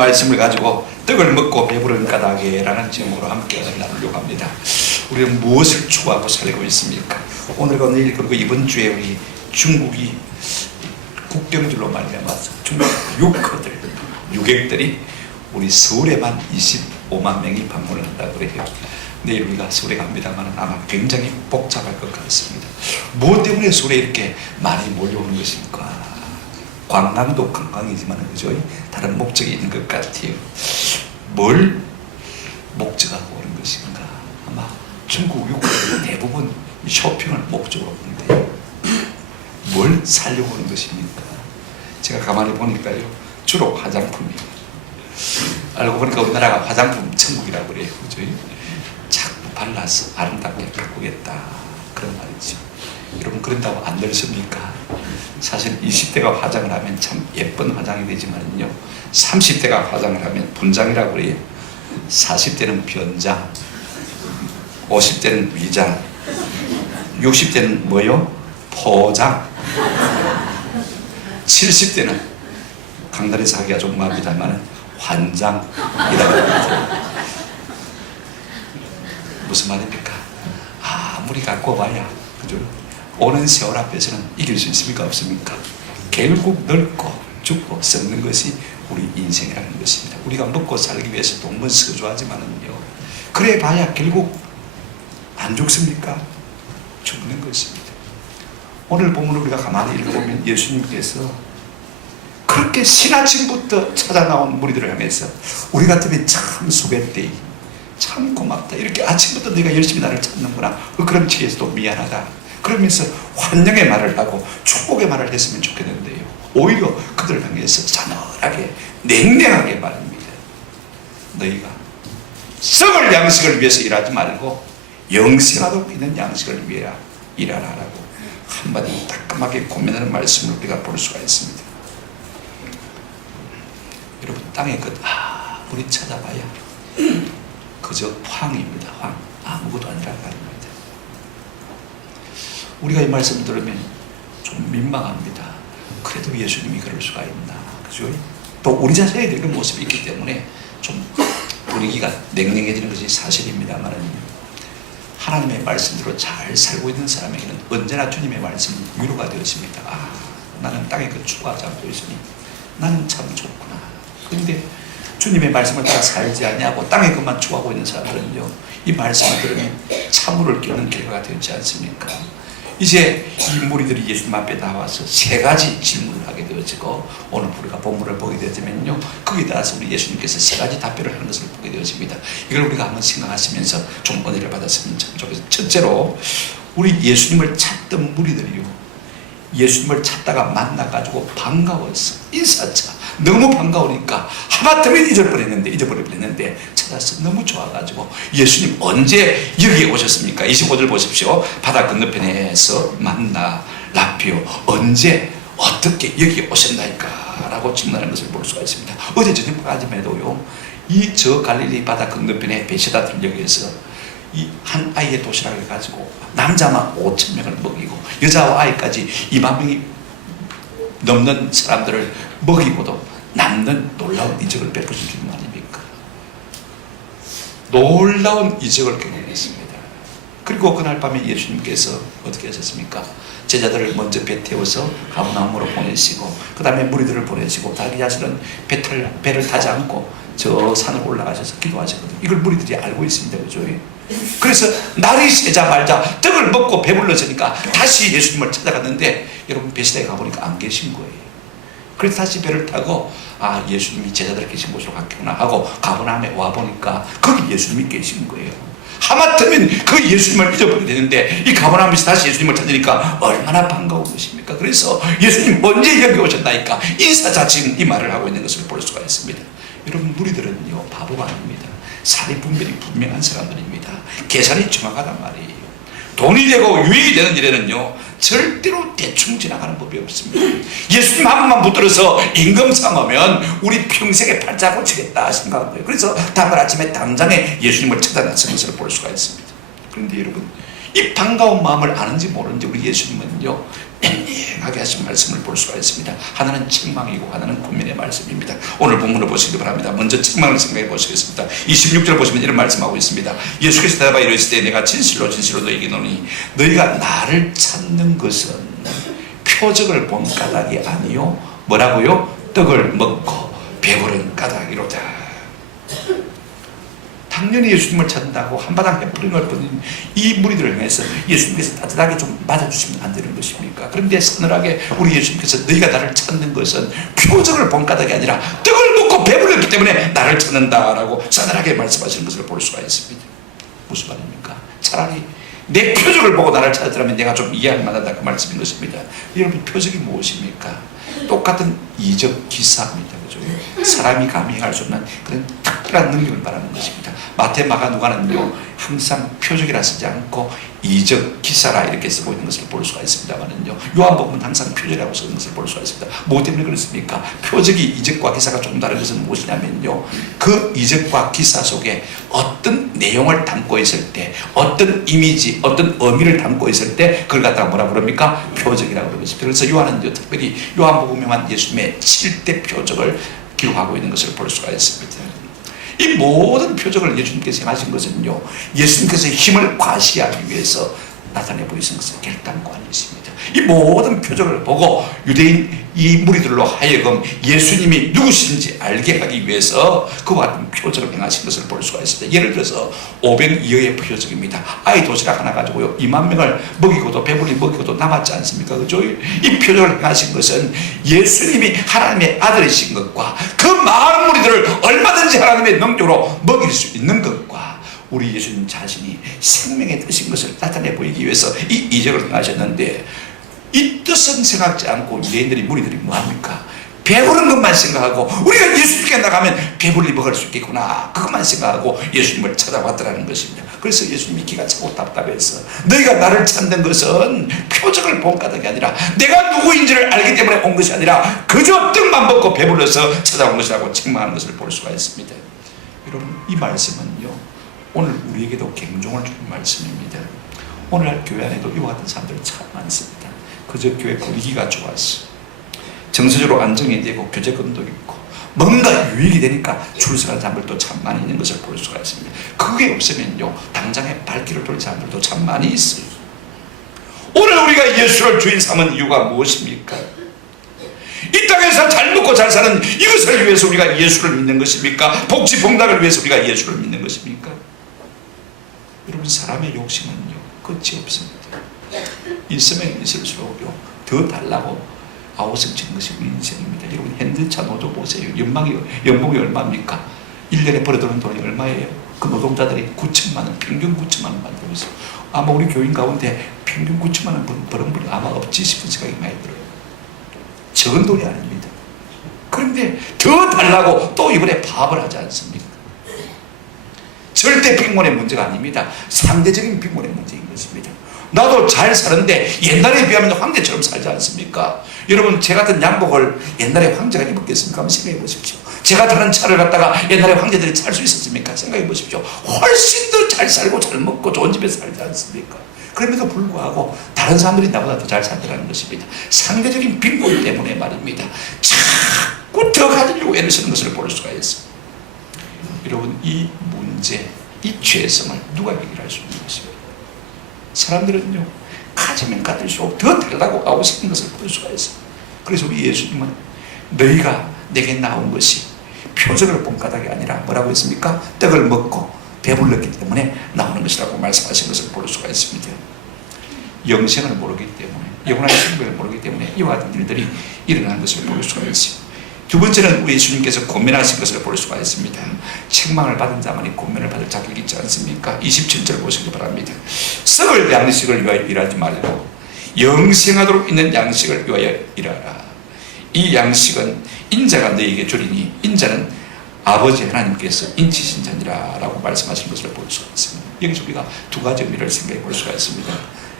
말씀을 가지고 떡을 먹고 배부른 까닭에라는 제목으로 함께 나누려고 합니다. 우리는 무엇을 추구하고 살고 있습니까? 오늘과 내일 그리고 이번 주에 우리 중국이 국경들로 말미암아서 중국 유객들이 우리 서울에만 25만 명이 방문을 한다고 그래요. 내일 우리가 서울에 갑니다만 아마 굉장히 복잡할 것 같습니다. 무엇 때문에 서울에 이렇게 많이 몰려오는 것입니까? 관광도 관광이지만 그죠? 다른 목적이 있는 것 같아요. 뭘 목적하고 오는 것인가? 아마 중국 유권자들 대부분 쇼핑을 목적으로 오는데 뭘 살려고 오는 것입니까? 제가 가만히 보니까요, 주로 화장품이에요. 알고 보니까 우리나라가 화장품 천국이라고 그래요. 그죠? 자꾸 발라서 아름답게 바꾸겠다, 그런 말이죠. 여러분, 그런다고 안 되십니까? 사실 20대가 화장을 하면 참 예쁜 화장이 되지만요, 30대가 화장을 하면 분장이라고 그래요. 40대는 변장, 50대는 위장, 60대는 뭐요? 포장, 70대는 강단에서 하기가 좀 뭐합니다만 환장이라고 합니다. 무슨 말입니까? 아무리 갖고 봐야 그죠? 오는 세월 앞에서는 이길 수 있습니까? 없습니까? 결국 늙고 죽고 썩는 것이 우리 인생이라는 것입니다. 우리가 먹고 살기 위해서 돈은 서주하지만은요, 그래 봐야 결국 안 죽습니까? 죽는 것입니다. 오늘 본문을 우리가 가만히 읽어보면 예수님께서 그렇게 신아침부터 찾아 나온 무리들을 향해서 우리 같으면 참 수고했대, 참 고맙다, 이렇게 아침부터 네가 열심히 나를 찾는구나, 그런 측에서도 미안하다, 그러면서 환영의 말을 하고 축복의 말을 했으면 좋겠는데요, 오히려 그들을 향해서 싸늘하게 냉랭하게 말합니다. 너희가 썩을 양식을 위해서 일하지 말고 영생하도록 있는 양식을 위해 일하라라고 한마디 따끔하게 고민하는 말씀을 우리가 볼 수가 있습니다. 여러분, 땅의 것 아무리 찾아봐야 그저 황입니다. 황, 아무것도 아니라는 말입니다. 우리가 이 말씀 들으면 좀 민망합니다. 그래도 예수님이 그럴 수가 있나, 그죠? 또 우리 자신의 이런 모습이 있기 때문에 좀 분위기가 냉랭해지는 것이 사실입니다만은, 하나님의 말씀대로 잘 살고 있는 사람에게는 언제나 주님의 말씀이 위로가 되었습니다. 나는 땅의 것 추구하지 않고 있으니 나는 참 좋구나. 그런데 주님의 말씀을 따라 살지 않냐고 땅의 것만 추구하고 있는 사람들은요, 이 말씀을 들으면 참으로 겪는 결과가 되지 않습니까? 이제 이 무리들이 예수님 앞에 나와서 세 가지 질문을 하게 되어지고, 오늘 우리가 본문을 보게 되면요, 거기에 따라서 우리 예수님께서 세 가지 답변을 하는 것을 보게 되어집니다. 이걸 우리가 한번 생각하시면서 좀 은혜를 받았으면 참 좋겠어요. 첫째로, 우리 예수님을 찾던 무리들이요, 예수님을 찾다가 만나가지고 반가워서 인사차 너무 반가우니까 하마터면 잊어버렸는데 찾아서 너무 좋아가지고, 예수님 언제 여기에 오셨습니까? 25절 보십시오. 바다 건너편에서 만나 라피오, 언제 어떻게 여기에 오셨나이까 라고 질문하는 것을 볼 수가 있습니다. 어제 저녁까지만 해도요, 이 저 갈릴리 바다 건너편에 베세다 들녘에서 이 한 아이의 도시락을 가지고 남자만 5,000명을 먹이고 여자와 아이까지 2만 명이 넘는 사람들을 먹이고도 남는 놀라운 이적을 베푸신 주님 아닙니까? 놀라운 이적을 경험했습니다. 그리고 그날 밤에 예수님께서 어떻게 하셨습니까? 제자들을 먼저 배 태워서 가버나움으로 보내시고, 그 다음에 무리들을 보내시고, 자기 자신은 배를 타지 않고 저 산을 올라가셔서 기도하셨거든요. 이걸 무리들이 알고 있습니다. 그죠? 그래서 날이 새자마자 떡을 먹고 배불러지니까 다시 예수님을 찾아갔는데, 여러분, 베세다에 가보니까 안 계신 거예요. 그래서 다시 배를 타고 예수님이 제자들 계신 곳으로 갔구나 하고 가버나움에 와보니까 거기 예수님이 계신 거예요. 하마터면 그 예수님을 잊어버리게 되는데, 이 가버나움에서 다시 예수님을 찾으니까 얼마나 반가운 것입니까? 그래서 예수님 언제 여기 오셨나이까 인사자칭 이 말을 하고 있는 것을 볼 수가 있습니다. 여러분, 무리들은요, 바보가 아닙니다. 사리분별이 분명한 사람들입니다. 계산이 정확하단 말이에요. 돈이 되고 유익이 되는 일에는요, 절대로 대충 지나가는 법이 없습니다. 예수님 한 번만 붙들어서 임금 삼으면 우리 평생에 팔자 고치겠다 생각한 거예요. 그래서 다음날 아침에 당장에 예수님을 찾아나서는 것을 볼 수가 있습니다. 그런데 여러분, 이 반가운 마음을 아는지 모르는지 우리 예수님은요, 행하게 하신 말씀을 볼 수가 있습니다. 하나는 책망이고 하나는 권면의 말씀입니다. 오늘 본문을 보시기 바랍니다. 먼저 책망을 생각해 보시겠습니다. 26절 보시면 이런 말씀하고 있습니다. 예수께서 대답하여 이르시되 내가 진실로 진실로 너희에게 이르노니 너희가 나를 찾는 것은 표적을 본 까닭이 아니요 뭐라고요? 떡을 먹고 배부른 까닭이로다. 당연히 예수님을 찾는다고 한바탕 해프림을 뿌린 이 무리들을 향해서 예수님께서 따뜻하게 좀 맞아주시면 안 되는 것입니까? 그런데 서늘하게 우리 예수님께서 너희가 나를 찾는 것은 표적을 본 까닭이 아니라 떡을 먹고 배불렀기 때문에 나를 찾는다라고 서늘하게 말씀하시는 것을 볼 수가 있습니다. 무슨 말입니까? 차라리 내 표적을 보고 나를 찾았더라면 내가 좀 이해할 만하다 그 말씀인 것입니다. 여러분 표적이 무엇입니까? 똑같은 이적 기사입니다. 그죠? 사람이 감히 행할 수 없는 그런 특별한 능력을 말하는 것입니다. 마태, 마가, 누가는요 항상 표적이라 쓰지 않고 이적 기사라 이렇게 쓰고 있는 것을 볼 수가 있습니다만은요 요한복음은 항상 표적이라고 쓰는 것을 볼 수가 있습니다. 뭐 때문에 그렇습니까? 표적이 이적과 기사가 조금 다른 것은 무엇이냐면요 그 이적과 기사 속에 어떤 내용을 담고 있을 때 어떤 이미지 어떤 의미를 담고 있을 때 그걸 갖다가 뭐라 그럽니까? 표적이라고 그러고 있습니다. 그래서 요한은요 특별히 요한복음에만 예수님의 7대 표적을 기록하고 있는 것을 볼 수가 있습니다. 이 모든 표적을 예수님께서 행하신 것은요 예수님께서 힘을 과시하기 위해서 나타내 보이신 것은 결단관이십니다. 이 모든 표적을 보고 유대인 이 무리들로 하여금 예수님이 누구신지 알게 하기 위해서 그와 같은 표적을 행하신 것을 볼 수가 있습니다. 예를 들어서 500여의 표적입니다. 아이 도시락 하나 가지고요 2만 명을 먹이고도 배불리 먹이고도 남았지 않습니까? 그죠? 이 표적을 행하신 것은 예수님이 하나님의 아들이신 것과 그 많은 무리들을 얼마든지 하나님의 능력으로 먹일 수 있는 것과 우리 예수님 자신이 생명의 뜻인 것을 나타내 보이기 위해서 이 이적을 행하셨는데 이 뜻은 생각지 않고 유대인들이 무리들이 뭐합니까? 배부른 것만 생각하고 우리가 예수님께 나가면 배불리 먹을 수 있겠구나 그것만 생각하고 예수님을 찾아왔더라는 것입니다. 그래서 예수님이 기가 차고 답답해서 너희가 나를 찾는 것은 표적을 본 까닭이 아니라 내가 누구인지를 알기 때문에 온 것이 아니라 그저 떡만 먹고 배불러서 찾아온 것이라고 책망하는 것을 볼 수가 있습니다. 여러분 이 말씀은요 오늘 우리에게도 갱종을 주는 말씀입니다. 오늘날 교회 안에도 이와 같은 사람들이 참 많습니다. 그저 교회 분위기가 좋았어. 정서적으로 안정이 되고 교제권도 있고 뭔가 유익이 되니까 줄 서는 사람들도 참 많이 있는 것을 볼 수가 있습니다. 그게 없으면요 당장에 발길을 돌린 사람들도 참 많이 있어요. 오늘 우리가 예수를 주인 삼은 이유가 무엇입니까? 이 땅에서 잘 먹고 잘 사는 이것을 위해서 우리가 예수를 믿는 것입니까? 복지봉답을 위해서 우리가 예수를 믿는 것입니까? 여러분 사람의 욕심은요 끝이 없습니다. 있으면 있을수록요 더 달라고 아우성치는 것이 우리 인생입니다. 여러분 현대차 노조 보세요. 연봉이 얼마입니까? 1년에 벌어들어오는 돈이 얼마예요? 그 노동자들이 9천만 원, 평균 9천만 원 만들고 있어요. 아마 우리 교인 가운데 평균 9천만 원 버는 분이 아마 없지 싶은 생각이 많이 들어요. 적은 돈이 아닙니다. 그런데 더 달라고 또 이번에 파업을 하지 않습니까? 절대 빈곤의 문제가 아닙니다. 상대적인 빈곤의 문제인 것입니다. 나도 잘 사는데 옛날에 비하면 황제처럼 살지 않습니까? 여러분 제 같은 양복을 옛날에 황제가 입었겠습니까? 한번 생각해 보십시오. 제가 타는 차를 갖다가 옛날에 황제들이 탈 수 있었습니까? 생각해 보십시오. 훨씬 더 잘 살고 잘 먹고 좋은 집에서 살지 않습니까? 그럼에도 불구하고 다른 사람들이 나보다 더 잘 산다는 것입니다. 상대적인 빈곤 때문에 말입니다. 자꾸 더 가지려고 애를 쓰는 것을 볼 수가 있습니다. 여러분 이 문제, 이 죄성을 누가 해결할 수 있는 것입니까? 사람들은요 가지면 가질수록 더 달라고 아우성는 것을 볼 수가 있어요. 그래서 우리 예수님은 너희가 내게 나온 것이 표적을 본 까닭이 아니라 뭐라고 했습니까? 떡을 먹고 배불렀기 때문에 나오는 것이라고 말씀하신 것을 볼 수가 있습니다. 영생을 모르기 때문에 영원한 생명을 모르기 때문에 이와 같은 일들이 일어나는 것을 볼 수가 있습니다. 두 번째는 우리 예수님께서 권면하신 것을 볼 수가 있습니다. 책망을 받은 자만이 권면을 받을 자격이 있지 않습니까? 27절 보시기 바랍니다. 썩을 양식을 위하여 일하지 말고 영생하도록 있는 양식을 위하여 일하라. 이 양식은 인자가 너에게 주리니 인자는 아버지 하나님께서 인치신 자니라 라고 말씀하신 것을 볼 수가 있습니다. 여기서 우리가 두 가지 의미를 생각해 볼 수가 있습니다.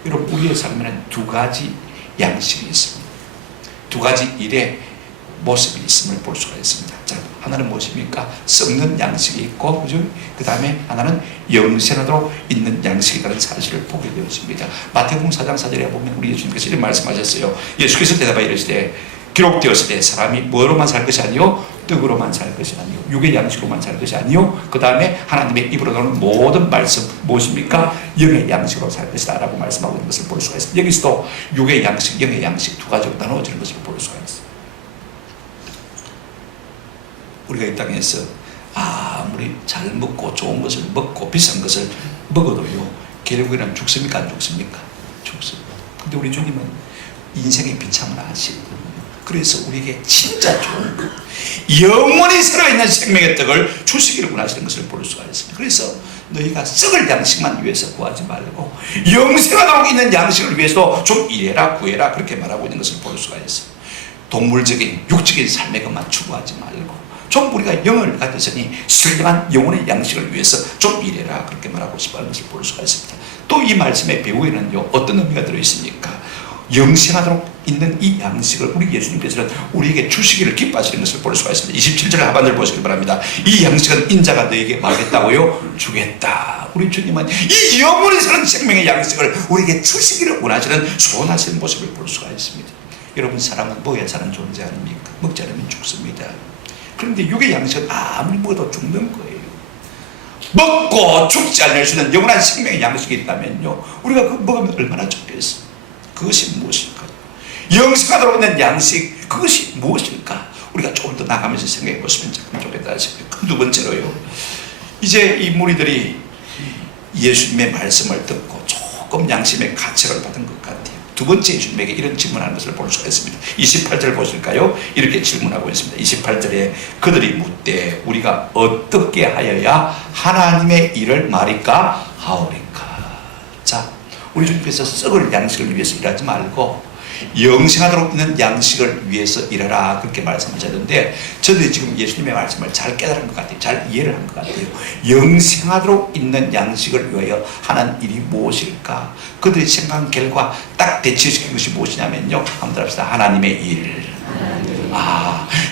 여러분 우리의 삶에는 두 가지 양식이 있습니다. 두 가지 일에 모습이 있음을 볼 수가 있습니다. 자, 하나는 무엇입니까? 썩는 양식이 있고, 그죠? 그 다음에 하나는 영생하도록 있는 양식이라는 사실을 보게 되었습니다. 마태복음 4장 4절에 보면 우리 예수님께서 이런 말씀하셨어요. 예수께서 대답하여 이르시되 기록되었을 때 사람이 뭐로만 살 것이 아니요 떡으로만 살 것이 아니요 육의 양식으로만 살 것이 아니요 그 다음에 하나님의 입으로 나오는 모든 말씀 무엇입니까? 영의 양식으로 살 것이다 라고 말씀하고 있는 것을 볼 수가 있습니다. 여기서도 육의 양식, 영의 양식 두 가지로 나누어지는 것을 볼 수가 있습니다. 우리가 이 땅에서 아무리 잘 먹고 좋은 것을 먹고 비싼 것을 먹어도요 결국에는 죽습니까? 안 죽습니까? 죽습니다. 근데 우리 주님은 인생의 비참을 아시고 그래서 우리에게 진짜 좋은 것, 영원히 살아있는 생명의 떡을 주시기를 원하시는 것을 볼 수가 있습니다. 그래서 너희가 썩을 양식만 위해서 구하지 말고 영생하도록 있는 양식을 위해서 좀 일해라 구해라 그렇게 말하고 있는 것을 볼 수가 있어요. 동물적인 육적인 삶의 것만 추구하지 말고 좀 우리가 영을 가졌으니 신령한 영혼의 양식을 위해서 좀 일해라 그렇게 말하고 싶어하는 것을 볼 수가 있습니다. 또 이 말씀의 배후에는요 어떤 의미가 들어있습니까? 영생하도록 있는 이 양식을 우리 예수님께서는 우리에게 주시기를 기뻐하시는 것을 볼 수가 있습니다. 27절 하반절 보시기 바랍니다. 이 양식은 인자가 너에게 말했다고요? 주겠다. 우리 주님은 이 영원히 사는 생명의 양식을 우리에게 주시기를 원하시는 소원하시는 모습을 볼 수가 있습니다. 여러분 사람은 먹어야 사는 존재 아닙니까? 먹지 않으면 죽습니다. 그런데 육의 양식은 아무리 먹어도 죽는 거예요. 먹고 죽지 않을 수 있는 영원한 생명의 양식이 있다면요 우리가 그거 먹으면 얼마나 좋겠어요. 그것이 무엇일까요? 영생하도록 있는 양식 그것이 무엇일까? 우리가 조금 더 나가면서 생각해 보시면 참 좋겠다 싶어요. 두 번째로요 이제 이 무리들이 예수님의 말씀을 듣고 조금 양심의 가책을 받은 것 같아요. 두 번째 예수님에게 이런 질문하는 것을 볼 수가 있습니다. 28절 보실까요? 이렇게 질문하고 있습니다. 28절에 그들이 묻되 우리가 어떻게 하여야 하나님의 일을 말일까 하오리까. 자, 우리 주님께서 썩을 양식을 위해서 일하지 말고 영생하도록 있는 양식을 위해서 일하라 그렇게 말씀하셨는데 저도 지금 예수님의 말씀을 잘 깨달은 것 같아요. 잘 이해를 한 것 같아요. 영생하도록 있는 양식을 위하여 하는 일이 무엇일까? 그들이 생각한 결과 딱 대치시킨 것이 무엇이냐면요 한번 합시다. 하나님의 일.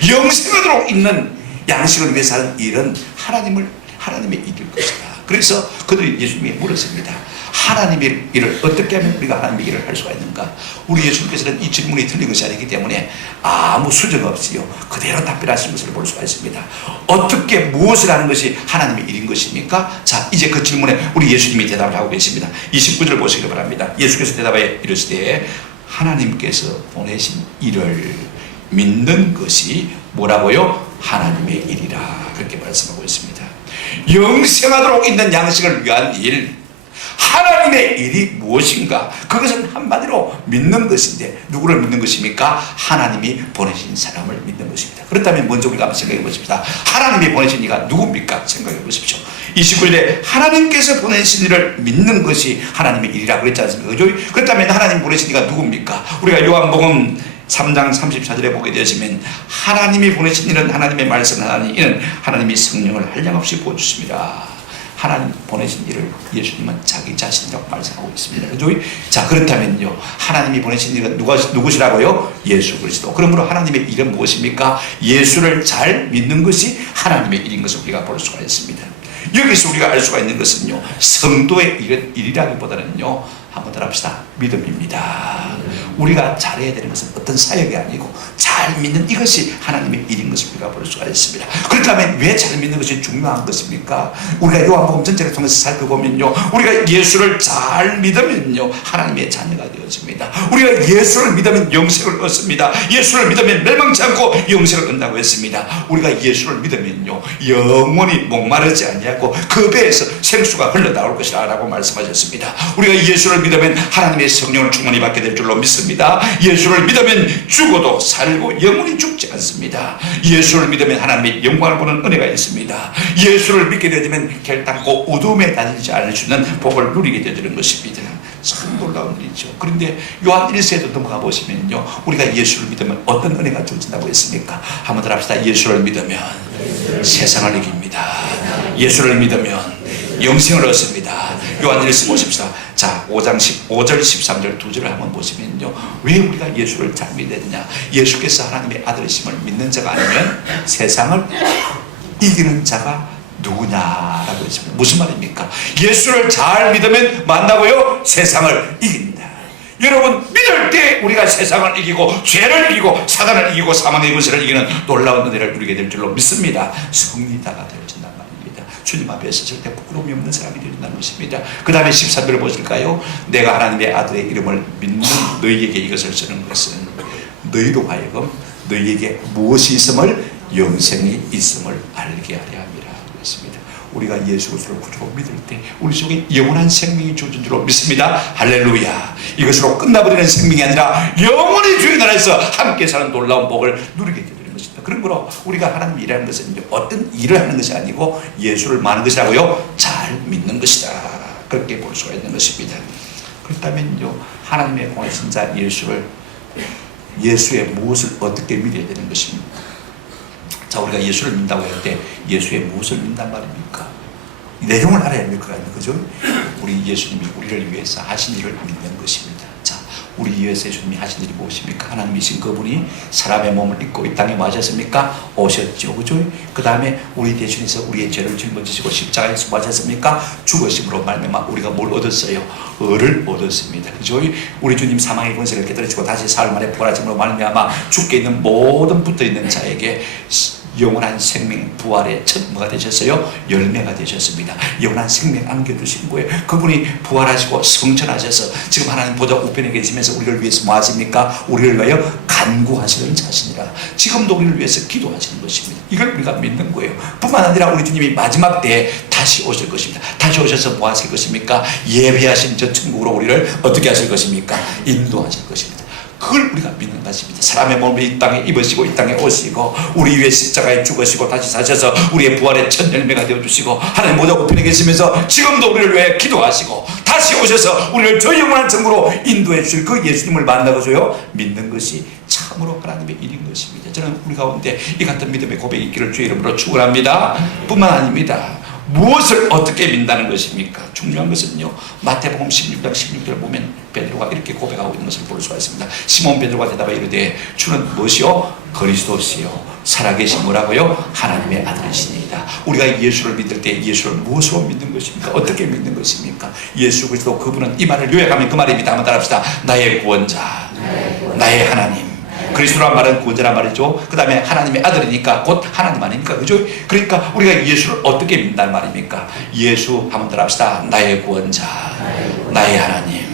영생하도록 있는 양식을 위해서 하는 일은 하나님의 일일 것이다. 그래서 그들이 예수님에게 물었습니다. 하나님의 일을 어떻게 하면 우리가 하나님의 일을 할 수가 있는가? 우리 예수님께서는 이 질문이 틀린 것이 아니기 때문에 아무 수정 없이요 그대로 답변하신 것을 볼 수가 있습니다. 어떻게 무엇을 하는 것이 하나님의 일인 것입니까? 자, 이제 그 질문에 우리 예수님이 대답을 하고 계십니다. 29절 보시기 바랍니다. 예수께서 대답하여 이르시되 하나님께서 보내신 일을 믿는 것이 뭐라고요? 하나님의 일이라 그렇게 말씀하고 있습니다. 영생하도록 있는 양식을 위한 일, 하나님의 일이 무엇인가? 그것은 한마디로 믿는 것인데 누구를 믿는 것입니까? 하나님이 보내신 사람을 믿는 것입니다. 그렇다면 먼저 우리가 한번 생각해 보십시다. 하나님이 보내신 이가 누굽니까? 생각해 보십시오. 29절에 하나님께서 보내신 일을 믿는 것이 하나님의 일이라고 그랬지 않습니까? 그죠? 그렇다면 하나님 보내신 이가 누굽니까? 우리가 요한복음 3장 34절에 보게 되시면 하나님이 보내신 이는 하나님의 말씀 하나님 이는 하나님이 성령을 한량없이 부어주십니다. 하나님 보내신 일을 예수님은 자기 자신이라고 말씀하고 있습니다. 그죠? 자, 그렇다면요 하나님이 보내신 일은 누구시라고요? 예수 그리스도. 그러므로 하나님의 일은 무엇입니까? 예수를 잘 믿는 것이 하나님의 일인 것을 우리가 볼 수가 있습니다. 여기서 우리가 알 수가 있는 것은요 성도의 일이라기보다는요 한번 더 합시다. 믿음입니다. 우리가 잘해야 되는 것은 어떤 사역이 아니고 잘 믿는 이것이 하나님의 일인 것을 우리가 볼 수가 있습니다. 그렇다면 왜 잘 믿는 것이 중요한 것입니까? 우리가 요한복음 전체를 통해서 살펴보면요 우리가 예수를 잘 믿으면요 하나님의 자녀가 되어집니다. 우리가 예수를 믿으면 영생을 얻습니다. 예수를 믿으면 멸망치 않고 영생을 얻는다고 했습니다. 우리가 예수를 믿으면요 영원히 목마르지 아니하고 그 배에서 생수가 흘러나올 것이라 라고 말씀하셨습니다. 우리가 예수를 믿으면 하나님의 성령을 충만히 받게 될 줄로 믿습니다. 예수를 믿으면 죽어도 살고 영원히 죽지 않습니다. 예수를 믿으면 하나님의 영광을 보는 은혜가 있습니다. 예수를 믿게 되면 결단코 어둠에 다니지 않을 수 있는 복을 누리게 되는 것입니다. 참 놀라운 일이죠. 그런데 요한 1세에도 넘어가 보시면요 우리가 예수를 믿으면 어떤 은혜가 주어진다고 했습니까? 한번 더 합시다. 예수를 믿으면 세상을 이깁니다. 예수를 믿으면 영생을 얻습니다. 요한일서 보십시다. 자, 5장 5절 13절 두 절을 한번 보시면요, 왜 우리가 예수를 잘 믿어야 되냐? 예수께서 하나님의 아들이심을 믿는 자가 아니면 세상을 이기는 자가 누구냐라고 했습니다. 무슨 말입니까? 예수를 잘 믿으면 만나고요, 세상을 이깁니다. 여러분, 믿을 때 우리가 세상을 이기고 죄를 이기고 사단을 이기고 사망의 권세를 이기는 놀라운 은혜를 누리게 될 줄로 믿습니다. 승리자가 되어진단 말입니다. 주님 앞에 서실 때 부끄러움이 없는 사람이 되어진다는 것입니다. 그 다음에 13절을 보실까요? 내가 하나님의 아들의 이름을 믿는 너희에게 이것을 쓰는 것은 너희로 하여금 너희에게 무엇이 있음을, 영생이 있음을 알게 하려 함이라 그랬습니다. 우리가 예수 그리스도를 구주로 믿을 때 우리 속에 영원한 생명이 주어진 줄로 믿습니다. 할렐루야. 이것으로 끝나버리는 생명이 아니라 영원히 주의 나라에서 함께 사는 놀라운 복을 누리게 되는 것입니다. 그러므로 우리가 하나님 일하는 것은 어떤 일을 하는 것이 아니고 예수를 많은 것이라고요, 잘 믿는 것이다, 그렇게 볼 수가 있는 것입니다. 그렇다면요, 하나님의 공하신 자 예수의 무엇을 어떻게 믿어야 되는 것입니까? 자, 우리가 예수를 믿는다고 할 때 예수의 무엇을 믿는단 말입니까? 내용을 알아야 될 것 같아요. 그죠? 우리 예수님이 우리를 위해서 하신 일을 믿는 것입니다. 자, 우리 위해서 예수님이 하신 일이 무엇입니까? 하나님이신 그분이 사람의 몸을 입고 이 땅에 마셨습니까? 오셨죠. 그죠? 그 다음에 우리 대신해서 우리의 죄를 짊어지시고 십자가에서 마셨습니까? 죽으심으로 말미암아 우리가 뭘 얻었어요? 의를 얻었습니다. 그죠? 우리 주님 사망의 권세를 깨뜨리시고 다시 사흘 만에 부활하심으로 말미암아 죽게 있는 모든 붙어있는 자에게 영원한 생명, 부활의 첫 뭐가 되셨어요? 열매가 되셨습니다. 영원한 생명 안겨주신 거예요. 그분이 부활하시고 성천하셔서 지금 하나님 보좌 우편에 계시면서 우리를 위해서 뭐 하십니까? 우리를 위하여 간구하시는 자신이라. 지금도 우리를 위해서 기도하시는 것입니다. 이걸 우리가 믿는 거예요. 뿐만 아니라 우리 주님이 마지막 때에 다시 오실 것입니다. 다시 오셔서 뭐 하실 것입니까? 예배하신 저 천국으로 우리를 어떻게 하실 것입니까? 인도하실 것입니다. 그걸 우리가 믿는 것입니다. 사람의 몸을 이 땅에 입으시고 이 땅에 오시고 우리 위에 십자가에 죽으시고 다시 사셔서 우리의 부활의 첫 열매가 되어주시고 하나님 보좌 우편에 계시면서 지금도 우리를 위해 기도하시고 다시 오셔서 우리를 저 영원한 천국으로 인도해 주실 그 예수님을 만나고서요, 믿는 것이 참으로 하나님의 일인 것입니다. 저는 우리 가운데 이 같은 믿음의 고백이 있기를 주의 이름으로 축원합니다. 뿐만 아닙니다. 무엇을 어떻게 믿는다는 것입니까? 중요한 것은요, 마태복음 16장 16절을 보면 베드로가 이렇게 고백하고 있는 것을 볼 수가 있습니다. 시몬 베드로가 대답하여 이르되 주는 무엇이요? 그리스도시요 살아계신 뭐라고요? 하나님의 아들이시니이다. 우리가 예수를 믿을 때 예수를 무엇으로 믿는 것입니까? 어떻게 믿는 것입니까? 예수 그리스도, 그분은 이 말을 요약하면 그 말입니다. 한번 따라합시다. 나의 구원자, 나의 하나님. 그리스도란 말은 구원자란 말이죠. 그 다음에 하나님의 아들이니까 곧 하나님 아닙니까? 그죠? 그러니까 우리가 예수를 어떻게 믿는다는 말입니까? 예수 한번 더 합시다. 나의 구원자, 나의 하나님.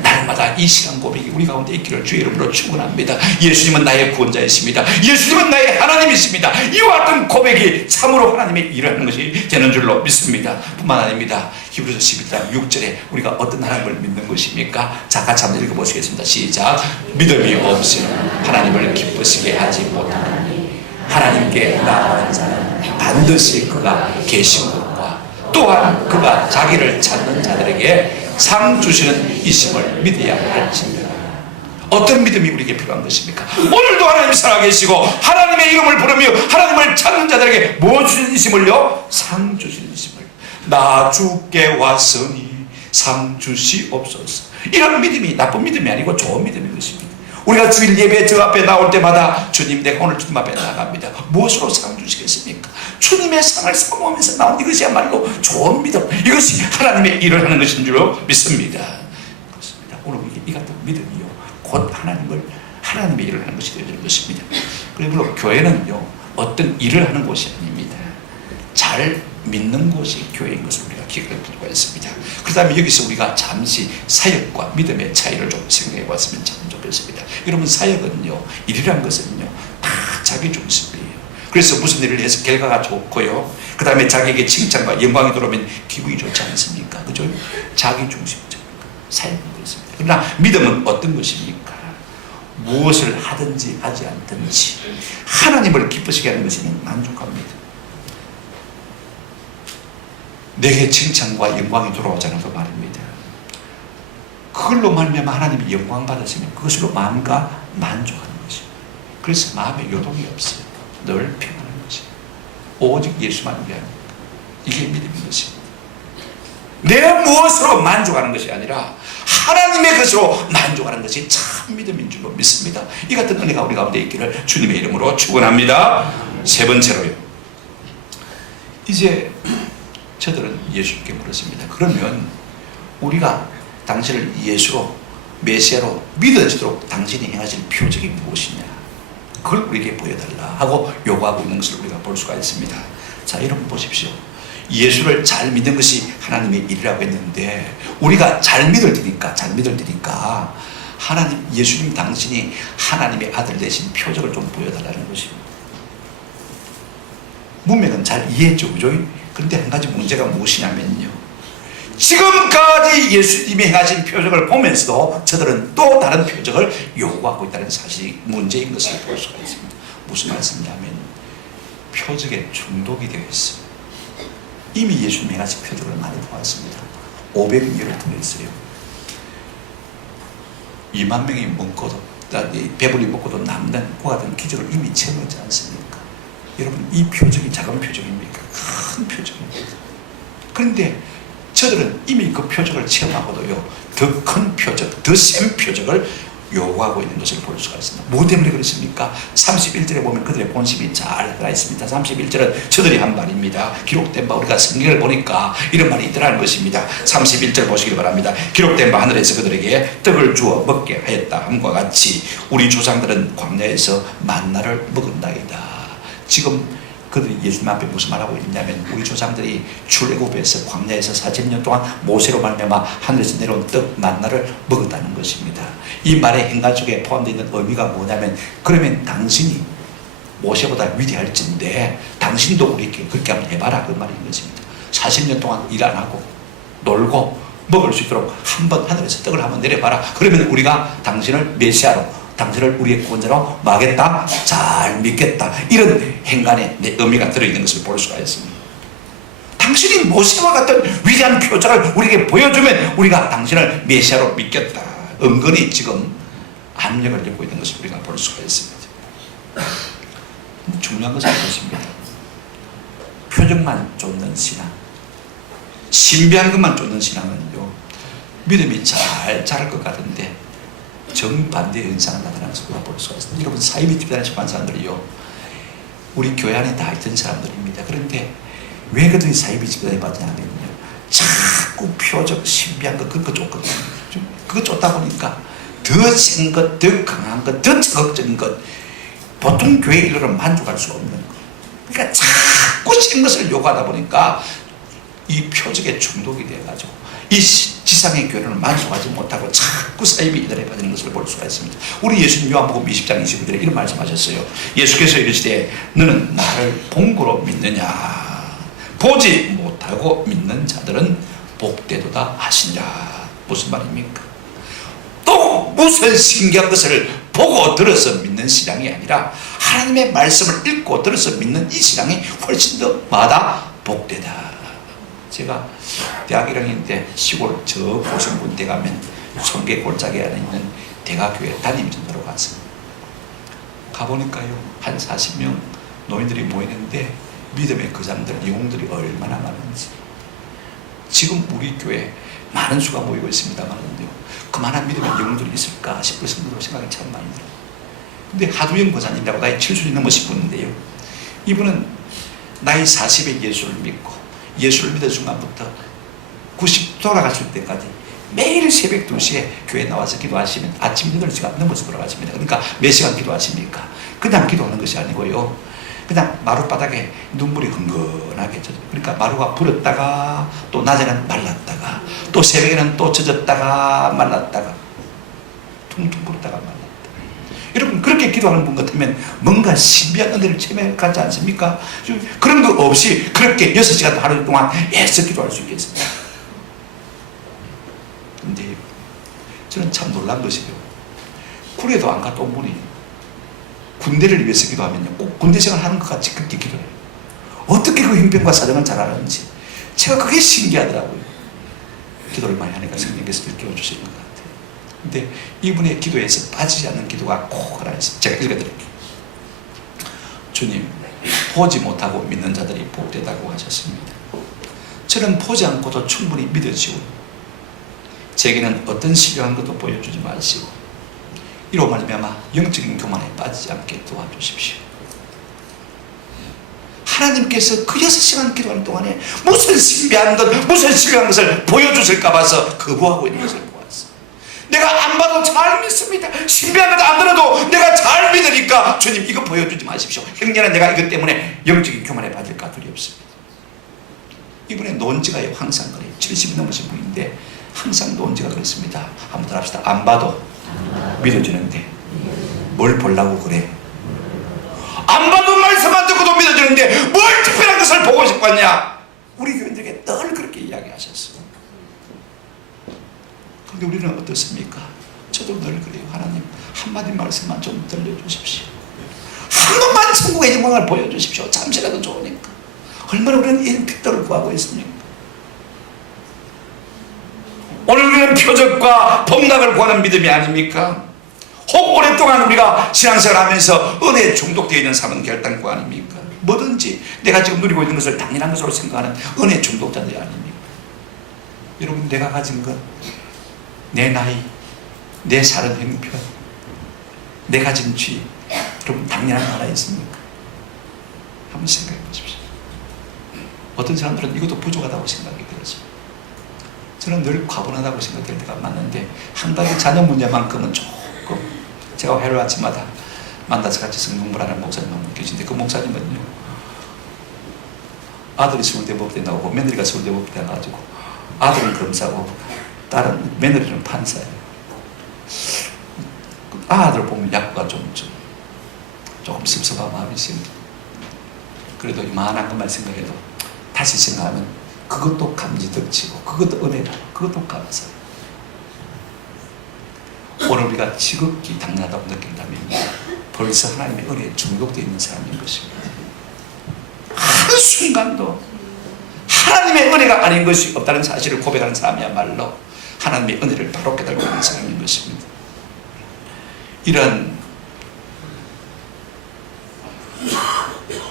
날마다 이 시간 고백이 우리 가운데 있기를 주의 이름으로 축원합니다. 예수님은 나의 구원자이십니다. 예수님은 나의 하나님이십니다. 이와 같은 고백이 참으로 하나님의 일을 하는 것이 되는 줄로 믿습니다. 뿐만 아닙니다. 히브리서 11장 6절에 우리가 어떤 하나님을 믿는 것입니까? 자, 같이 한번 읽어보시겠습니다. 시작. 믿음이 없으면 하나님을 기쁘시게 하지 못하니 하나님께 나아가는 자는 반드시 그가 계신 것과 또한 그가 자기를 찾는 자들에게 상 주시는 이심을 믿어야 할지니라. 어떤 믿음이 우리에게 필요한 것입니까? 오늘도 하나님 살아계시고 하나님의 이름을 부르며 하나님을 찾는 자들에게 뭐 주시는 이심을요? 상 주시는 이심을. 나 주께 왔으니 상 주시옵소서. 이런 믿음이 나쁜 믿음이 아니고 좋은 믿음인 것입니다. 우리가 주일 예배 저 앞에 나올 때마다 주님, 내가 오늘 주님 앞에 나갑니다. 무엇으로 상 주시겠습니까? 주님의 상을 사모하면서 나온 이것이야말로 좋은 믿음, 이것이 하나님의 일을 하는 것인 줄로 믿습니다. 그렇습니다. 오늘 이 같은 믿음이요, 곧 하나님의 일을 하는 것이 되는 것입니다. 그러므로 교회는요, 어떤 일을 하는 곳이 아닙니다. 잘 믿는 곳이 교회인 것을 우리가 기억할 필요가 있습니다. 그 다음에 여기서 우리가 잠시 사역과 믿음의 차이를 좀 생각해 봤으면 참 좋겠습니다. 여러분, 사역은요, 일이란 것은요, 다 자기 중심이에요. 그래서 무슨 일을 해서 결과가 좋고요, 그 다음에 자기에게 칭찬과 영광이 들어오면 기분이 좋지 않습니까? 그죠? 자기 중심적 사역인 것입니다. 그러나 믿음은 어떤 것입니까? 무엇을 하든지 하지 않든지 하나님을 기쁘시게 하는 것이 만족합니다. 내게 칭찬과 영광이 돌아오자는 그 말입니다. 그걸로 말미암아 하나님이 영광 받으시면 그것으로 마음과 만족하는 것입니다. 그래서 마음에 요동이 없어요. 늘 평안한 것입니다. 오직 예수만 위한 이게 믿음인 것입니다. 내 무엇으로 만족하는 것이 아니라 하나님의 것으로 만족하는 것이 참 믿음인 줄로 믿습니다. 이 같은 은혜가 우리 가운데 있기를 주님의 이름으로 축원합니다. 세 번째로요, 이제 저들은 예수님께 물었습니다. 그러면 우리가 당신을 예수로, 메시아로 믿어지도록 당신이 행하실 표적이 무엇이냐, 그걸 우리에게 보여달라 하고 요구하고 있는 것을 우리가 볼 수가 있습니다. 자, 여러분 보십시오. 예수를 잘 믿는 것이 하나님의 일이라고 했는데, 우리가 잘 믿을 테니까 하나님, 예수님 당신이 하나님의 아들 되신 표적을 좀 보여달라는 것입니다. 문맥은 잘 이해했죠, 그죠? 그런데 한 가지 문제가 무엇이냐면요, 지금까지 예수님이 행하신 표적을 보면서도 저들은 또 다른 표적을 요구하고 있다는 사실이 문제인 것을 볼 수가 있습니다. 무슨 말씀이냐면 표적에 중독이 되어 있습니다. 이미 예수님이 행하신 표적을 많이 보았습니다. 500여를 통했어요. 2만 명이 먹고도, 배불리 먹고도 남는 그와 같은 기적을 이미 체험하지 않습니까? 여러분, 이 표적이 작은 표적입니까? 큰 표적입니다. 그런데 저들은 이미 그 표적을 체험하고도요, 더 큰 표적, 더 센 표적을 요구하고 있는 것을 볼 수가 있습니다. 뭐 때문에 그렇습니까? 31절에 보면 그들의 본심이 잘 들어 있습니다. 31절은 저들이 한 말입니다. 기록된 바, 우리가 성경을 보니까 이런 말이 있더라는 것입니다. 31절 보시기 바랍니다. 기록된 바, 하늘에서 그들에게 떡을 주어 먹게 하였다 함과 같이 우리 조상들은 광야에서 만나를 먹은다이다. 지금 그들이 예수님 앞에 무슨 말하고 있냐면, 우리 조상들이 출애굽에서 광야에서 40년 동안 모세로 말미암아 하늘에서 내려온 떡 만나를 먹었다는 것입니다. 이 말의 행간 속에 포함되어 있는 의미가 뭐냐면, 그러면 당신이 모세보다 위대할진데 당신도 우리에게 그렇게 한번 해봐라, 그 말인 것입니다. 40년 동안 일 안 하고 놀고 먹을 수 있도록 한번 하늘에서 떡을 한번 내려봐라. 그러면 우리가 당신을 메시아로, 당신을 우리의 구원자로 막겠다, 잘 믿겠다, 이런 행간에 내 의미가 들어있는 것을 볼 수가 있습니다. 당신이 모세와 같은 위대한 표적을 우리에게 보여주면 우리가 당신을 메시아로 믿겠다, 은근히 지금 압력을 들고 있는 것을 우리가 볼 수가 있습니다. 중요한 것은 무엇입니다? 표적만 쫓는 신앙, 신비한 것만 쫓는 신앙은요, 믿음이 잘 자랄 것 같은데 정반대의 현상을 나타나는 것을 볼 수가 있습니다. 여러분, 사이비 집단에 속한 사람들이요, 우리 교회 안에 다 있던 사람들입니다. 그런데 왜 그들이 사이비 집단에 빠지냐면요, 자꾸 표적, 신비한 것, 그거 쫓거든요. 그거 쫓다 보니까 더 센 것, 더 강한 것, 더 자극적인 것, 보통 교회 일로는 만족할 수 없는 것, 그러니까 자꾸 센 것을 요구하다 보니까 이 표적에 중독이 돼가지고 이 지상의 교회는 만족하지 못하고 자꾸 사이비 이들에 빠지는 것을 볼 수가 있습니다. 우리 예수님 요한복음 20장 29절에 이런 말씀하셨어요. 예수께서 이르시되 너는 나를 본 거로 믿느냐, 보지 못하고 믿는 자들은 복되도다 하시니라. 무슨 말입니까? 또 무슨 신기한 것을 보고 들어서 믿는 신앙이 아니라 하나님의 말씀을 읽고 들어서 믿는 이 신앙이 훨씬 더 마다 복되다. 제가 대학 1학년 때 시골 저 고성군대 가면 성계 골짜기 안에 있는 대가교회 담임전도로 갔습니다. 가보니까요, 한 40명 노인들이 모이는데 믿음의 거장들, 영웅들이 얼마나 많은지. 지금 우리 교회 많은 수가 모이고 있습니다만요, 그만한 믿음의 영웅들이 있을까 싶을 정도로 생각이 참 많이 들어요. 근데 하두영 고사님이라고 나이 70이 넘으신 분인데요, 이분은 나이 40에 예수를 믿고 예수를 믿은 순간부터 90 돌아가실 때까지 매일 새벽 2시에 교회 나와서 기도하시면 아침 8시가 넘어서 돌아가십니다. 그러니까 몇 시간 기도하십니까? 그냥 기도하는 것이 아니고요, 그냥 마룻바닥에 눈물이 흥건하게 젖어요. 그러니까 마루가 불었다가 또 낮에는 말랐다가 또 새벽에는 또 젖었다가 말랐다가 퉁퉁 불었다가 말랐다가. 여러분, 그렇게 기도하는 분 같으면 뭔가 신비한 은혜를 체험하지 않습니까? 그런 거 없이 그렇게 6시간 하루 동안 애써 기도할 수 있겠습니다. 근데 저는 참 놀란 것이요, 군에도 안 갔다 온 분이 군대를 위해서 기도하면요, 꼭 군대 생활 하는 것 같이 그렇게 기도해요. 어떻게 그 형편과 사정을 잘 아는지 제가 그게 신기하더라고요. 기도를 많이 하니까 성령께서 일깨워 주시는 것 같아요. 근데 이분의 기도에서 빠지지 않는 기도가 꼭 하나 있습니다. 제가 읽어드릴게요. 주님, 보지 못하고 믿는 자들이 복되다고 하셨습니다. 저는 보지 않고도 충분히 믿어지고 제게는 어떤 신령한 것도 보여주지 마시고 이로 말미암아 영적인 교만에 빠지지 않게 도와주십시오. 하나님께서 그 6시간 기도하는 동안에 무슨 신비한 것, 무슨 신비한 것을 보여주실까 봐서 거부하고 있는 것을 보았어. 내가 안 봐도 잘 믿습니다. 신비한 것 안 들어도 내가 잘 믿으니까 주님 이거 보여주지 마십시오. 형제는 내가 이것 때문에 영적인 교만에 빠질까 두렵습니다. 이분의 논지가요 항상 그래요. 70이 넘으신 분인데 항상 논지가 그렇습니다. 한번 더 합시다. 안 봐도 믿어지는데 뭘 보려고 그래? 안 봐도 말씀 안 듣고도 믿어지는데 뭘 특별한 것을 보고 싶었냐? 우리 교인들에게 늘 그렇게 이야기하셨어요. 그런데 우리는 어떻습니까? 저도 늘 그래요. 하나님 한마디 말씀만 좀 들려주십시오. 한 번만 천국의 영광을 보여주십시오. 잠시라도 좋으니까. 얼마나 우리는 이런 핏돌을 구하고 있습니까? 오늘 우리는 표적과 복락을 구하는 믿음이 아닙니까? 혹 오랫동안 우리가 신앙생활 하면서 은혜에 중독되어 있는 삶은 결단코 아닙니까? 뭐든지 내가 지금 누리고 있는 것을 당연한 것으로 생각하는 은혜 중독자들이 아닙니까? 여러분 내가 가진 것, 내 나이, 내 사는 형편, 내 가진 쥐, 여러분 당연한 거 하나 있습니까? 한번 생각해 보십시오. 어떤 사람들은 이것도 부족하다고 생각이 들었어요. 저는 늘 과분하다고 생각될 때가 많은데 한 가지 자녀 문제만큼은 조금 제가 회로 아침마다 만나서 같이 성공부를 하는 목사님 한 분 계신데 그 목사님은요 아들이 서울대법대 나오고 며느리가 서울대법대 나가지고 아들은 검사고 딸은 며느리는 판사예요. 아들 보면 약과 조금 섭섭한 마음이 있습니다. 그래도 이만한 것만 생각해도 다시 생각하면 그것도 감지덕지고 그것도 은혜다. 그것도 감사. 오늘 우리가 지극히 당연하다고 느낀다면 벌써 하나님의 은혜에 중독되어 있는 사람인 것입니다. 한순간도 하나님의 은혜가 아닌 것이 없다는 사실을 고백하는 사람이야말로 하나님의 은혜를 바로 깨달고 있는 사람인 것입니다. 이런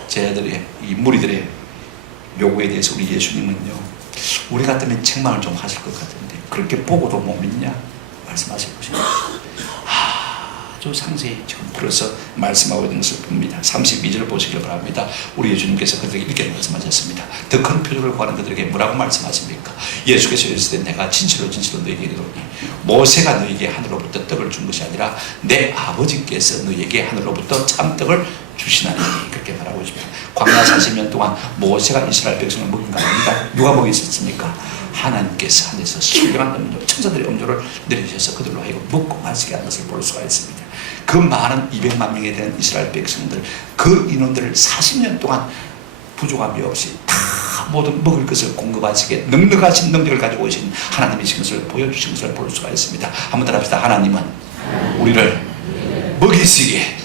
제자들의 이 무리들의 요구에 대해서 우리 예수님은요 우리 같으면 책망을 좀 하실 것 같은데 그렇게 보고도 못 믿냐 말씀하실 것입니다. 아주 상세히 지금 풀어서 말씀하고 있는 것을 봅니다. 32절을 보시길 바랍니다. 우리 예수님께서 그들에게 이렇게 말씀하셨습니다. 더 큰 표적을 구하는 그들에게 뭐라고 말씀하십니까? 예수께서 이르시되 내가 진실로 진실로 너희에게 이르노니 모세가 너희에게 하늘로부터 떡을 준 것이 아니라 내 아버지께서 너희에게 하늘로부터 참떡을 주시나니 그렇게 말하고 있습니다. 광야 40년 동안 모세가 이스라엘 백성을 먹인 거 아닙니까? 누가 먹였습니까? 하나님께서 하늘에서 신령한 음료, 천사들의 음료를 내려주셔서 그들로 하여금 먹고 마시게 한 것을 볼 수가 있습니다. 그 많은 200만 명에 대한 이스라엘 백성들, 그 인원들을 40년 동안 부족함이 없이 다 모든 먹을 것을 공급하시게 넉넉하신 능력을 가지고 오신 하나님이신 것을 보여주신 것을 볼 수가 있습니다. 한번 더 합시다. 하나님은 우리를 먹이시기에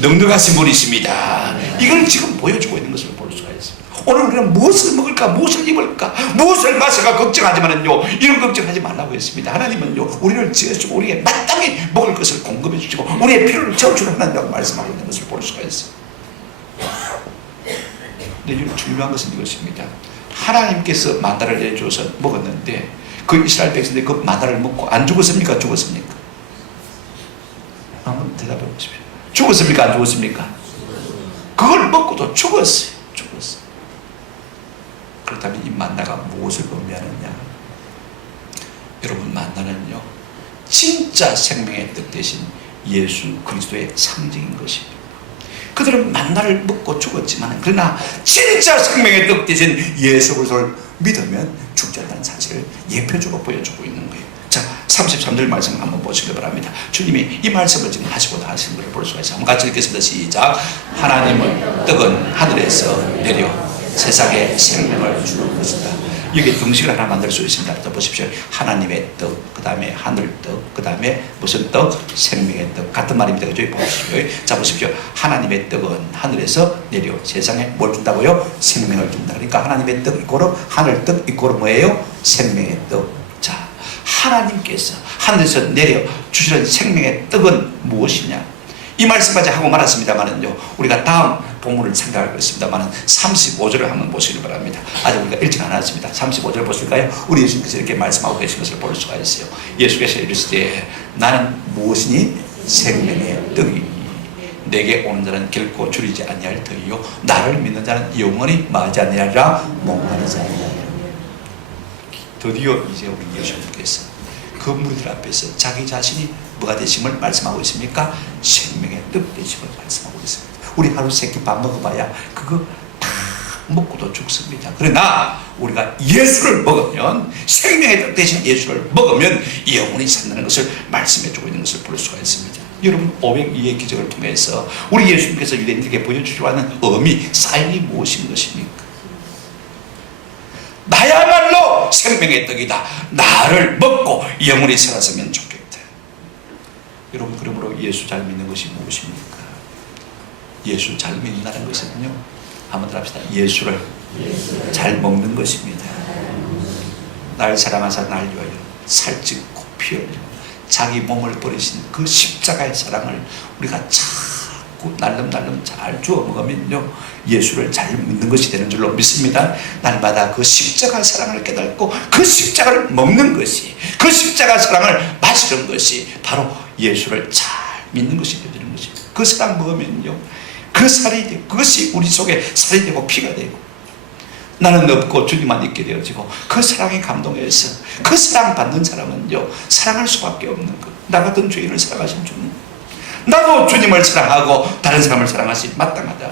넉넉하신 분이십니다. 이걸 지금 보여주고 있는 것을 볼 수가 있습니다. 오늘 우리는 무엇을 먹을까, 무엇을 입을까, 무엇을 마실까 걱정하지만은요, 이런 걱정하지 말라고 했습니다. 하나님은요, 우리를 지어주고 우리에게 마땅히 먹을 것을 공급해 주시고 우리의 필요를 채워주는 하나님이라고 말씀하고 있는 것을 볼 수가 있습니다. 근데 중요한 것은 이것입니다. 하나님께서 만나를 내주어서 먹었는데 그 이스라엘 백성들이 그 만나를 먹고 안 죽었습니까? 죽었습니까? 한번 대답해 보십시오. 죽었습니까? 안 죽었습니까? 그걸 먹고도 죽었어요. 죽었어요. 그렇다면 이 만나가 무엇을 의미하느냐? 여러분, 만나는요 진짜 생명의 뜻 대신 예수 그리스도의 상징인 것입니다. 그들은 만나를 먹고 죽었지만 그러나 진짜 생명의 뜻 대신 예수 그리스도를 믿으면 죽지 않다는 사실을 예표적으로 보여주고 있는 거예요. 자, 33절 말씀을 한번 보시기 바랍니다. 주님이 이 말씀을 지금 하시고 다 하신 것을 볼 수가 있어요. 한번 같이 읽겠습니다. 시작. 하나님은 떡은 하늘에서 내려 세상에 생명을 주는 것이다. 여기 등식을 하나 만들 수 있습니다. 또 보십시오. 하나님의 떡, 그 다음에 하늘 떡, 그 다음에 무슨 떡? 생명의 떡. 같은 말입니다. 그죠? 보십시오. 자, 보십시오. 하나님의 떡은 하늘에서 내려 세상에 뭘 준다고요? 생명을 준다. 그러니까 하나님의 떡 이꼬르 하늘 떡 이꼬르 뭐예요? 생명의 떡. 자, 하나님께서 하늘에서 내려 주시는 생명의 떡은 무엇이냐? 이 말씀까지 하고 말았습니다만은요, 우리가 다음 본문을 생각하겠습니다만은 35절을 한번 보시기 바랍니다. 아직 우리가 읽지 않았습니다. 35절 보실까요? 우리 예수님께서 이렇게 말씀하고 계신 것을 볼 수가 있어요. 예수께서 이르시되 나는 무엇이니? 생명의 떡이니 내게 오는 자는 결코 줄이지 아니할 터이요 나를 믿는 자는 영원히 마지 아니하리라 목마른 자니라. 드디어 이제 우리 예수님께서 그 무리들 앞에서 자기 자신이 뭐가 되심을 말씀하고 있습니까? 생명의 떡 되심을 말씀하고 있습니다. 우리 하루 세끼 밥 먹어봐야 그거 다 먹고도 죽습니다. 그러나 우리가 예수를 먹으면, 생명의 떡 되신 예수를 먹으면 영원히 산다는 것을 말씀해주고 있는 것을 볼 수가 있습니다. 여러분, 오병이의 기적을 통해서 우리 예수님께서 유대인들에게 보여주시려 하는 의미, 사인이 무엇인 것입니까? 나야말로 생명의 떡이다. 나를 먹고 영원히 살았으면 좋겠다. 여러분, 그러므로 예수 잘 믿는 것이 무엇입니까? 예수 잘 믿는다는 것은요, 한번 더 합시다. 예수를 잘 먹는 것입니다. 날 사랑하사 날 위하여 살찌고 피 흘려 자기 몸을 버리신 그 십자가의 사랑을 우리가 자꾸 날름날름 잘 주워 먹으면요, 예수를 잘 믿는 것이 되는 줄로 믿습니다. 날마다 그 십자가 사랑을 깨닫고 그 십자가를 먹는 것이, 그 십자가 사랑을 마시는 것이 바로 예수를 잘 믿는 것이 되는 것입니다. 그 사랑 먹으면요, 그 살이 되고, 그것이 우리 속에 살이 되고 피가 되고, 나는 없고 주님만 있게 되어지고, 그 사랑에 감동해서 그 사랑 받는 사람은요, 사랑할 수밖에 없는 것. 나 같은 죄인을 사랑하신 주님, 나도 주님을 사랑하고 다른 사람을 사랑하시 마땅하다.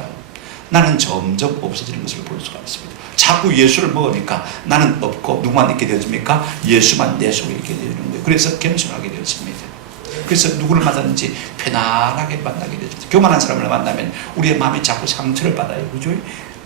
나는 점점 없어지는 것을 볼 수가 있습니다. 자꾸 예수를 먹으니까 나는 없고 누구만 있게 되어집니까? 예수만 내 속에 있게 되는 거예요. 그래서 겸손하게 되었습니다. 그래서 누구를 만나든지 편안하게 만나게 되죠. 교만한 사람을 만나면 우리의 마음이 자꾸 상처를 받아요. 그죠?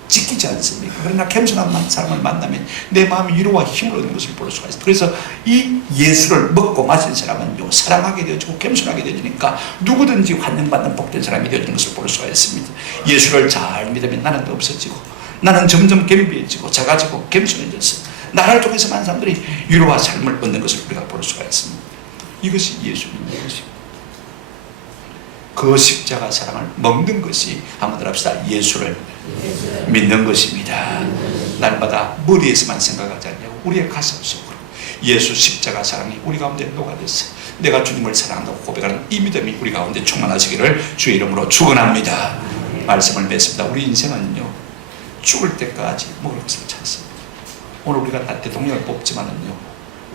지키지 않습니까? 그러나 겸손한 사람을 만나면 내 마음이 위로와 힘을 얻는 것을 볼 수가 있습니다. 그래서 이 예수를 먹고 마신 사람은요, 사랑하게 되어지고 겸손하게 되어지니까 누구든지 환영받는 복된 사람이 되어지는 것을 볼 수가 있습니다. 예수를 잘 믿으면 나는 없어지고, 나는 점점 겸비해지고 작아지고 겸손해져서 나를 통해서 많은 사람들이 위로와 삶을 얻는 것을 우리가 볼 수가 있습니다. 이것이 예수 믿는 것입니다. 그 십자가 사랑을 먹는 것이, 한번 더 합시다. 예수를 믿는 것입니다. 날마다 머리에서만 생각하지 않냐고 우리의 가슴 속으로 예수 십자가 사랑이 우리 가운데 녹아들어서 내가 주님을 사랑한다고 고백하는 이 믿음이 우리 가운데 충만하시기를 주의 이름으로 축원합니다. 말씀을 맺습니다. 우리 인생은요, 죽을 때까지 먹을 것을 찾습니다. 오늘 우리가 다 대통령을 뽑지만은요,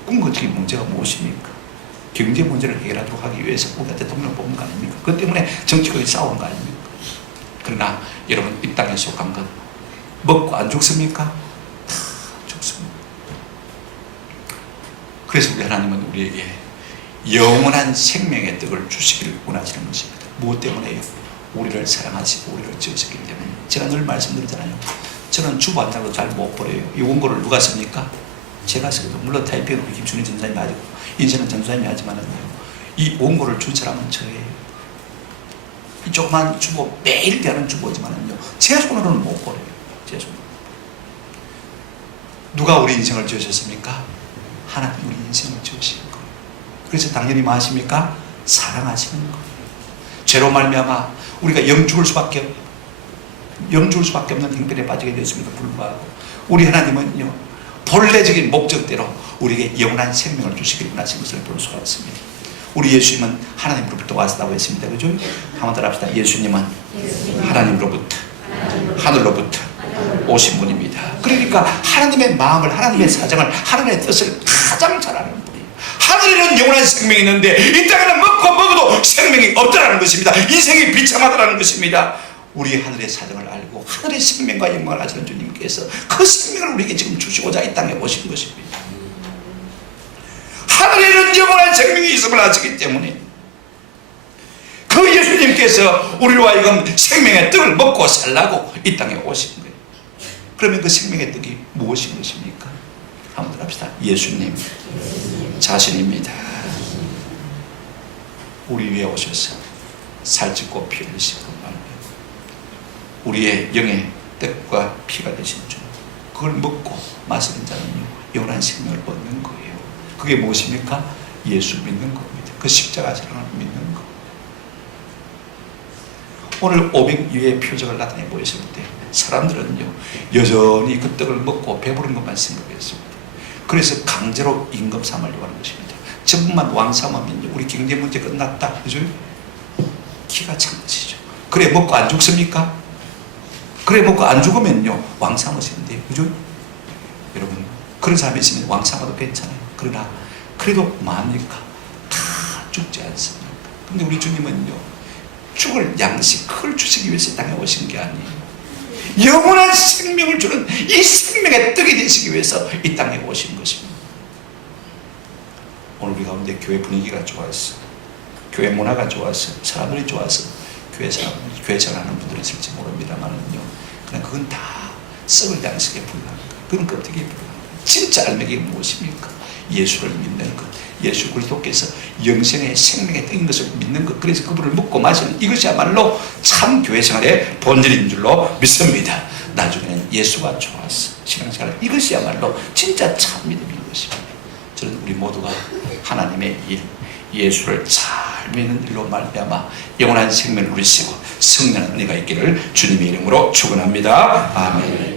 궁극적인 문제가 무엇입니까? 경제 문제를 해결하도록 하기 위해서 우리가 대통령을 뽑는 거 아닙니까? 그것 때문에 정치권이 싸우는 거 아닙니까? 그러나 여러분, 이 땅에 속한 것 먹고 안 죽습니까? 다 죽습니다. 그래서 우리 하나님은 우리에게 영원한 생명의 떡을 주시기를 원하시는 것입니다. 무엇 때문에요? 우리를 사랑하시고 우리를 지으셨기 때문에. 제가 늘 말씀드리잖아요. 저는 주부 한 장도 잘 못 버려요. 이 원고를 누가 씁니까? 제가 쓰거든요. 물론 타이핑은 우리 김준희 전사님이 하고 인쇄는 전사님이 하지만은 이 원고를 준 사람은 저예요. 이 조그만 주보, 매일 대하는 주보지만은요, 제 손으로는 못 버려요. 제 손으로. 누가 우리 인생을 지으셨습니까? 하나님 우리 인생을 지으신 거예요. 그래서 당연히 뭐 하십니까? 사랑하시는 거예요. 죄로 말미암아 우리가 영죽을 수밖에 없는 형편에 빠지게 되었음에도 불구하고 우리 하나님은요, 본래적인 목적대로 우리에게 영원한 생명을 주시기를 원하신 것을 볼 수가 있습니다. 우리 예수님은 하나님으로부터 왔다고 했습니다. 그죠? 한번 더 합시다. 예수님은 하나님으로부터, 하늘로부터 오신 분입니다. 그러니까 하나님의 마음을, 하나님의 사정을, 하나님의 뜻을 가장 잘 아는 분이에요. 하늘에는 영원한 생명이 있는데 이 땅에는 먹어도 생명이 없다라는 것입니다. 인생이 비참하다라는 것입니다. 우리 하늘의 사정을 알고 하늘의 생명과 영광을 하시는 주님께서 그 생명을 우리에게 지금 주시고자 이 땅에 오신 것입니다. 하늘에는 영원한 생명이 있음을 아시기 때문에 그 예수님께서 우리로 하여금 생명의 떡을 먹고 살라고 이 땅에 오신 거예요. 그러면 그 생명의 떡이 무엇인 것입니까? 한번 더 합시다. 예수님 자신입니다. 우리 위에 오셔서 살찌고 피 흘리시고 우리의 영의 떡과 피가 되신 주, 그걸 먹고 마시는 자는요, 영원한 생명을 얻는 거예요. 그게 무엇입니까? 예수 믿는 겁니다. 그 십자가 사랑을 믿는 거. 오늘 500유의 표적을 나타내 보였을 때 사람들은요 여전히 그 떡을 먹고 배부른 것만 생각했습니다. 그래서 강제로 임금 삼으려고 하는 것입니다. 전부만 왕 삼으면 우리 경제 문제 끝났다. 그죠? 기가 찬 것이죠. 그래 먹고 안 죽습니까? 그래 먹고 안 죽으면요 왕 삼으시면 돼요. 그죠? 여러분 그런 사람이 있으면 왕 삼아도 괜찮아요. 그러나 그래도 많으니까 다 죽지 않습니까? 근데 우리 주님은요 죽을 양식 그걸 주시기 위해서 땅에 오신 게 아니에요. 영원한 생명을 주는 이 생명의 떡이 되시기 위해서 이 땅에 오신 것입니다. 오늘 우리 가운데 교회 분위기가 좋아서, 교회 문화가 좋아서, 사람들이 좋아서 교회 생활하는 분들은 있을지 모릅니다만은요, 그냥 그건 다 썩을 양식에 불과합니다. 그건 껍데기에 불과합니다. 진짜 알맹이가 무엇입니까? 예수를 믿는 것, 예수 그리스도께서 영생의 생명의 떡인 것을 믿는 것, 그래서 그분을 먹고 마시는 이것이야말로 참 교회 생활의 본질인 줄로 믿습니다. 나중에는 예수가 좋아서 신앙생활, 이것이야말로 진짜 참 믿음인 것입니다. 저는 우리 모두가 하나님의 일, 예수를 잘 믿는 일로 말미암아 영원한 생명을 누리시고 성령의 은혜가 있기를 주님의 이름으로 축원합니다. 아멘.